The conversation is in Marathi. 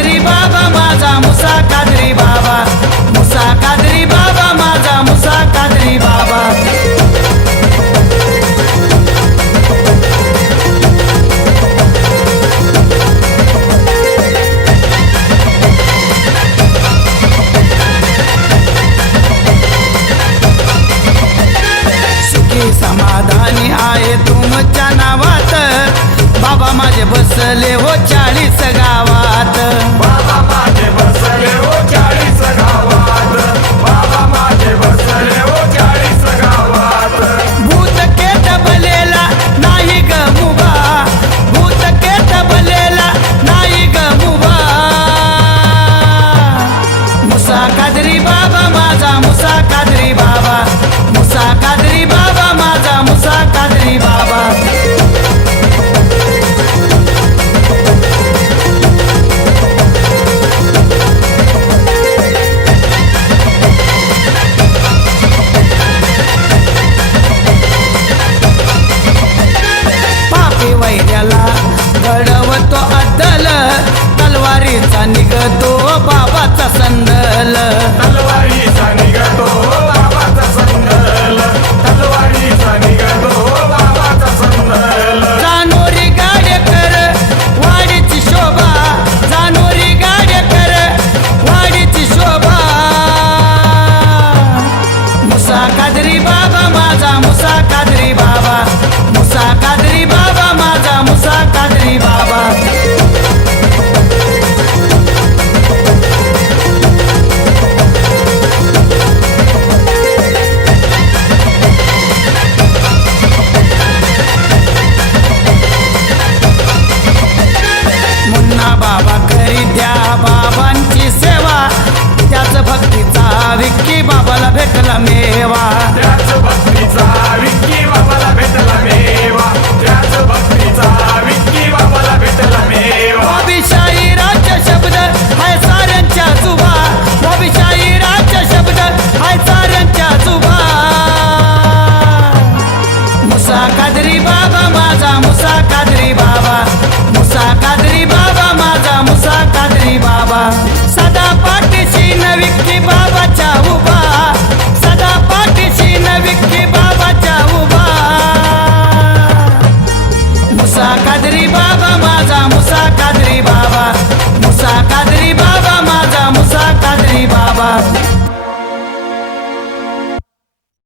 कादरी बाबा माझा मुसा कादरी बाबा, मुसा कादरी बाबा माझा मुसा कादरी बाबा। सुखी समाधानी आहे तुमच्या नावात, बाबा माझे बसले हो 40 गावात। बाबा माझे बसले हो 40 गावात, बाबा माझे बसले हो 40 गावात। भूत केट बलेला नाही ग मुबा, भूत केट बलेला नाही ग मुबा। मुसा कादरी बाबा माझा मुसा कादरी बाबा, मुसा कादरी बाबा माझा मुसा कादरी बाबा। पापी वैद्याला घडवतो अद्दल, तलवारीचा निघतो बाबाचा संदल। तलवारीचा निघतो बाबाचा संदल, तलवारीचा निघतो बाबाचा संदल। जानोरी गाडेकर वाडीची शोभा, जानोरी गाडेकर वाडीची शोभा। मुसा कादरी बाबा माझा मुसा कादरी बाबा, मुसा कादरी बाबा माझा मुसा कादरी बाबा। मुन्ना बाबा करी द्या बाबांची सेवा, त्याच भक्तीचा विक्की बाबाला भेटला मेवा। त्याच भक्तीचा विक्की बाबाला भेटला मेवा, त्याच भक्तीचा विक्की बाबाला भेटला मेवा। शाहिराचा शब्द हाय साऱ्यांच्या जुबा, शाहिराचा शब्द हाय साऱ्यांच्या जुबा। मुसा कादरी बाबा माझा मुसा कादरी बाबा, मुसा कादरी बाबा माझा मुसा कादरी बाबा। सदा पाठीशी न विक्की बाबाच्या उभा,